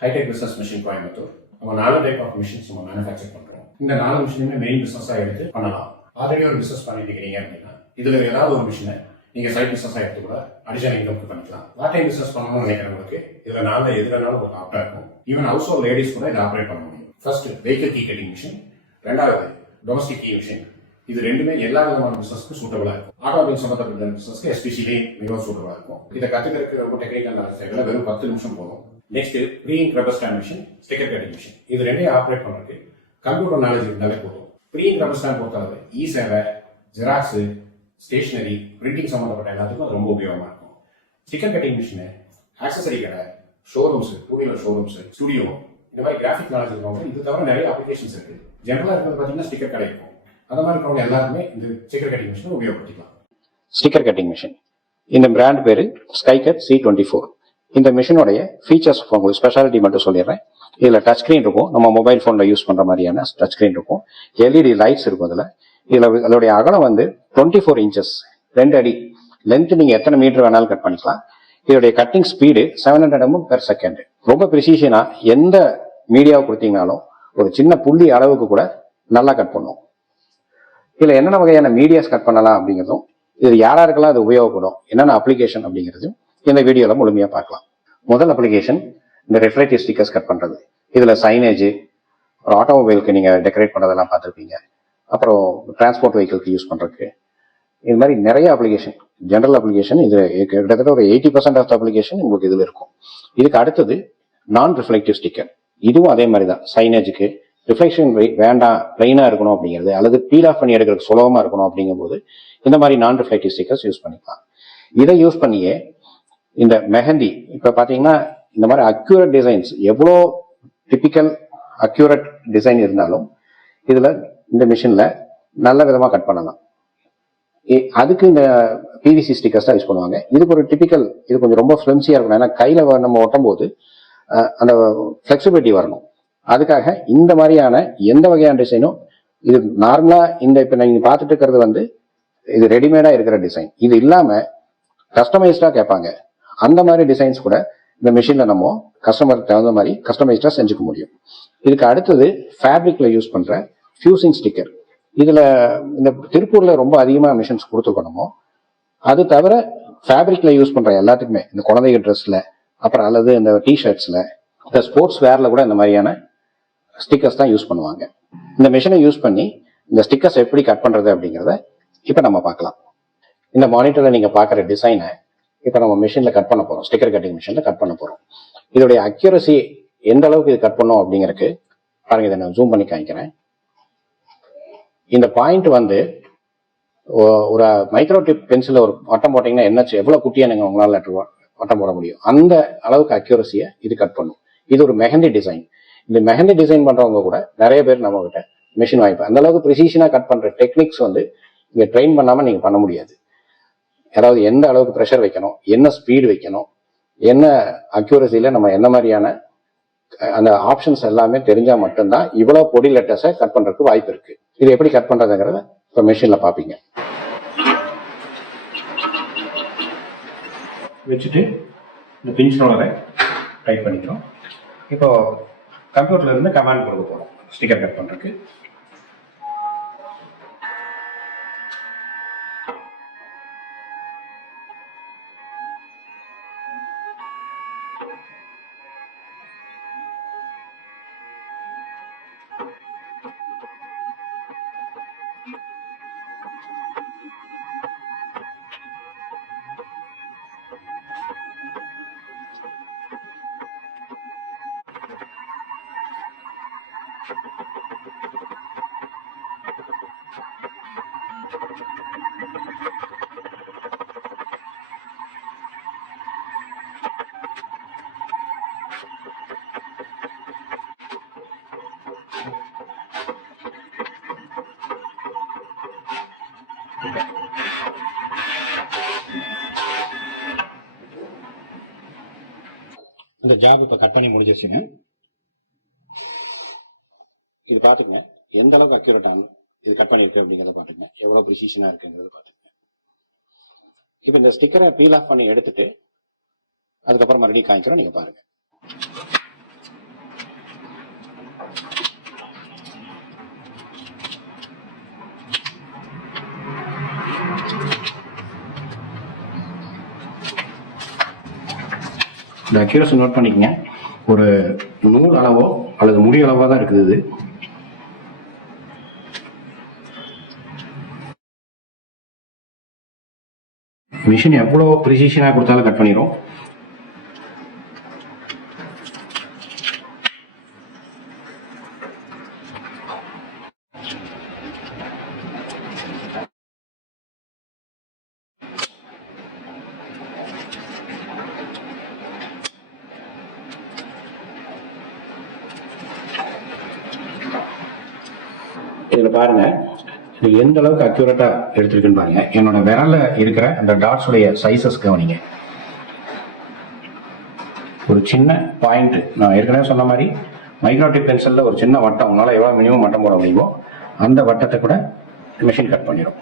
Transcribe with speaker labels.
Speaker 1: Hitech business machine Coimbatore. நம்ம நாலு type of machines நம்ம மேனுஃபேக்சர் பண்றோம். இந்த நாலு மிஷினுமே மெயின் பிசினஸா எடுத்து பண்ணலாம். ஆல்ரெடி ஒரு பிசினஸ் பண்ணிட்டு இருக்கீங்க அப்படின்னா இதுல ஏதாவது ஒரு மிஷினை நீங்க சைட் பிசினஸா எடுத்து கூட அடிஷனல் இன்கம் பண்ணிக்கலாம். பார்ட் டைம் பிசினஸ் பண்ணணும்னு நினைக்கிறவங்களுக்கு இதுல நாலு எதுலனாலும் ஒரு ஆப்டா இருக்கும் ஈவன் ஹவுஸ் ஹோல் லேடிஸ் கூட இதை ஆப்ரேட் பண்ண முடியும். First vehicle key cutting machine ரெண்டாவது டொமஸ்டிக் கீ மிஷின் இது ரெண்டுமே எல்லா விதமான பிசினஸ்க்கும் சூட்டபிளா இருக்கும். ஆட்டோமொபைல் சம்பந்தப்பட்ட பிசினஸ்க்கு எஸ்பெஷலி மிகவும் சூட்டபிளா இருக்கும். இதை கத்துக்கிறதுக்கு ரொம்ப டெக்னிக்கல் நாலேஜ் வெறும் பத்து நிமிஷம் போதும். Next ப்ரீயிங் rubber stand machine sticker cutting machine இது ரெண்டையும் ஆப்ரேட் பண்ணுறதுக்கு கம்ப்யூட்டர் நாலேஜ் இருந்தாலே போதும். ப்ரீ ரப்பர் ஸ்டாண்ட் பொறுத்தளவு இ சேவை ஜெராக்ஸ் ஸ்டேஷனரி பிரிண்டிங் சம்மந்தப்பட்ட எல்லாத்துக்கும் அது ரொம்ப உபயோகமாக இருக்கும். ஸ்டிக்கர் கட்டிங் மிஷினு ஆக்சசரி கடை showrooms two wheeler showrooms studio இந்த மாதிரி கிராஃபிக் நாலேஜ் இருக்கவங்க இது தவிர நிறைய அப்ளிகேஷன்ஸ் இருக்கு. ஜென்ரலாக இருக்கிறது பார்த்தீங்கன்னா ஸ்டிக்கர் கடை இருக்கும். அந்த மாதிரி இருக்கவங்க எல்லாருமே இந்த ஸ்டிக்கர் கட்டிங் மிஷினை உபயோகப்படுத்திக்கலாம்.
Speaker 2: ஸ்டிக்கர் கட்டிங் மிஷின் இந்த பிராண்ட் பேரு ஸ்கைகட் சி டுவெண்ட்டி ஃபோர் இந்த மிஷினுடைய ஃபீச்சர்ஸ் உங்களுக்கு ஸ்பெஷாலிட்டி மட்டும் சொல்லிடுறேன். இதில் டச் ஸ்கிரீன் இருக்கும். நம்ம மொபைல் ஃபோனில் யூஸ் பண்ணுற மாதிரியான டச் ஸ்க்ரீன் இருக்கும். எல்இடி லைட்ஸ் இருக்கும் அதில். இதில் அதோடைய அகலம் வந்து டுவெண்ட்டி ஃபோர் இன்ச்சஸ் ரெண்டு அடி. லென்த் நீங்கள் எத்தனை மீட்டர் வேணாலும் கட் பண்ணிக்கலாம். இதோடைய cutting speed seven hundred mm per second ரொம்ப ப்ரிசிஷனாக எந்த மீடியாவை கொடுத்தீங்கனாலும் ஒரு சின்ன புள்ளி அளவுக்கு கூட நல்லா கட் பண்ணும். இதில் என்னென்ன வகையான மீடியாஸ் கட் பண்ணலாம் அப்படிங்கிறதும் இது யாராருக்கெல்லாம் அது உபயோகப்படும் என்னென்ன அப்ளிகேஷன் அப்படிங்கிறதும் இந்த வீடியோவில் முழுமையாக பார்க்கலாம். முதல் அப்ளிகேஷன் இந்த ரெஃப்ரேட்டிவ் ஸ்டிக்கர்ஸ் கட் பண்ணுறது இதில் சைனேஜ் ஒரு ஆட்டோமொபைலுக்கு நீங்கள் டெக்கரேட் பண்ணுறதெல்லாம் பார்த்துருப்பீங்க. அப்புறம் டிரான்ஸ்போர்ட் வெஹிக்கிள்க்கு யூஸ் பண்ணுறதுக்கு இது மாதிரி நிறைய அப்ளிகேஷன் ஜென்ரல் அப்ளிகேஷன் இது கிட்டத்தட்ட ஒரு எயிட்டி பர்சன்ட் ஆஃப் அப்ளிகேஷன் உங்களுக்கு இதில் இருக்கும். இதுக்கு அடுத்தது நான் ரிஃப்ளெக்டிவ் ஸ்டிக்கர் இதுவும் அதே மாதிரி தான். சைனேஜுக்கு ரிஃப்ளெக்ஷன் வேண்டாம் பிளைனா இருக்கணும் அப்படிங்கிறது அல்லது பீல் ஆஃப் பண்ணி எடுக்கிறதுக்கு சுலபமாக இருக்கணும் அப்படிங்கும்போது இந்த மாதிரி நான் ரிஃப்ளெக்டிவ் ஸ்டிக்கர்ஸ் யூஸ் பண்ணிக்கலாம். இதை யூஸ் பண்ணியே இந்த மெஹந்தி இப்ப பாத்தீங்கன்னா இந்த மாதிரி அக்யூரட் டிசைன்ஸ் எவ்வளோ டிபிக்கல் அக்யூரட் டிசைன் இருந்தாலும் இதுல இந்த மிஷின்ல நல்ல விதமா கட் பண்ணலாம். அதுக்கு இந்த பிவிசி ஸ்டிக்கர்ஸ் தான் யூஸ் பண்ணுவாங்க. இதுக்கு ஒரு டிபிக்கல் இது கொஞ்சம் ரொம்ப ஃபிளம்சியா இருக்கணும். ஏன்னா கையில நம்ம ஒட்டும் போது அந்த ஃபிளெக்சிபிலிட்டி வரணும். அதுக்காக இந்த மாதிரியான எந்த வகையான டிசைனும் இது நார்மலா இந்த இப்ப நீங்க பார்த்துட்டு இருக்கிறது வந்து இது ரெடிமேடா இருக்கிற டிசைன் இது இல்லாம கஸ்டமைஸ்டா கேட்பாங்க. அந்த மாதிரி டிசைன்ஸ் கூட இந்த மிஷினில் நம்ம கஸ்டமருக்கு தகுந்த மாதிரி கஸ்டமைஸ்டாக செஞ்சுக்க முடியும். இதுக்கு அடுத்தது ஃபேப்ரிக்கில் யூஸ் பண்ணுற ஃபியூசிங் ஸ்டிக்கர் இதில் இந்த திருப்பூரில் ரொம்ப அதிகமாக மிஷின்ஸ் கொடுத்துருக்கணுமோ அது தவிர ஃபேப்ரிக்கில் யூஸ் பண்ணுற எல்லாத்துக்குமே இந்த குழந்தைங்க ட்ரெஸ்ஸில் அப்புறம் அல்லது இந்த டிஷர்ட்ஸில் இந்த ஸ்போர்ட்ஸ் வேரில் கூட இந்த மாதிரியான ஸ்டிக்கர்ஸ் தான் யூஸ் பண்ணுவாங்க. இந்த மிஷினை யூஸ் பண்ணி இந்த ஸ்டிக்கர்ஸ் எப்படி கட் பண்ணுறது அப்படிங்கிறத இப்போ நம்ம பார்க்கலாம். இந்த மானிட்டரில் நீங்கள் பார்க்குற டிசைனை இப்போ நம்ம மிஷினில் கட் பண்ண போகிறோம் ஸ்டிக்கர் கட்டிங் மிஷினில் கட் பண்ண போகிறோம் இதோடைய அக்யூரசி எந்த அளவுக்கு இது கட் பண்ணோம் அப்படிங்கறதுக்கு பாருங்க இதை நான் ஜூம் பண்ணி காமிக்கிறேன். இந்த பாயிண்ட் வந்து ஒரு மைக்ரோ டிப் ஒரு வட்டம் போட்டிங்கன்னா என்னாச்சு? எவ்வளோ குட்டியாக நீங்கள் உங்களால் லெட்ரு வட்டம் போட முடியும்? அந்த அளவுக்கு அக்யூரசியை இது கட் பண்ணும். இது ஒரு மெஹந்தி டிசைன் இந்த மெஹந்தி டிசைன் பண்ணுறவங்க கூட நிறைய பேர் நம்மகிட்ட மிஷின் வாய்ப்பு அந்த அளவுக்கு ப்ரிசிஷனாக கட் பண்ணுற டெக்னிக்ஸ் வந்து இங்கே ட்ரெயின் பண்ணாமல் நீங்கள் பண்ண முடியாது. அதாவது எந்த அளவுக்கு ப்ரெஷர் வைக்கணும் என்ன ஸ்பீடு வைக்கணும் என்ன அக்யூரஸியில் நம்ம என்ன மாதிரியான அந்த ஆப்ஷன்ஸ் எல்லாமே தெரிஞ்சால் மட்டும்தான் இவ்வளோ பொடி லெட்டர்ஸை கட் பண்ணுறதுக்கு வாய்ப்பு இருக்குது இது எப்படி கட் பண்ணுறதுங்கிறத இப்போ மெஷினில் பார்ப்பீங்க
Speaker 1: வச்சுட்டு இந்த பிஞ்ச் ரோலரை டைப் பண்ணிக்கிறோம். இப்போ கம்ப்யூட்டர்லேருந்து கமாண்ட் கொடுக்க போகிறோம் ஸ்டிக்கர் கட் பண்ணுறதுக்கு
Speaker 2: இந்த ஜாப் இப்போ கட் பண்ணி முடிஞ்சிருச்சுங்க. இது பாத்துங்க எந்த அளவுக்கு அக்யூரேட் ஆகும் இது கட் பண்ணியிருக்கு அப்படிங்கிறத பாத்துங்க. எவ்வளவு ப்ரிசிஷனாக இருக்குங்கிறத பாத்துங்க. இப்போ இந்த ஸ்டிக்கரை பீல் ஆஃப் பண்ணி எடுத்துட்டு அதுக்கப்புறம் மறுபடியும் காய்க்கிறோம் நீங்க பாருங்க. இந்த அக்யூரஸை நோட் பண்ணிக்கங்க. ஒரு நூல் அளவோ அல்லது முடி அளவோ தான் இருக்குது இது. மிஷின் எவ்வளோ ப்ரிசிஷனாக கொடுத்தாலும் கட் பண்ணிடும் இதுல பாருங்க. இது எந்த அளவுக்கு அக்யூரேட்டா எடுத்திருக்குன்னு பாருங்க. என்னோட விரல்ல இருக்கிற அந்த டாட்ஸுடைய சைஸஸ் சைசஸ் கவனிங்க. ஒரு சின்ன பாயிண்ட் நான் ஏற்கனவே சொன்ன மாதிரி மைக்ரோடிப் பென்சிலில் ஒரு சின்ன வட்டம் உங்களால் எவ்வளோ மினிமம் வட்டம் போட முடியுமோ அந்த வட்டத்தை கூட மிஷின் கட் பண்ணிடும்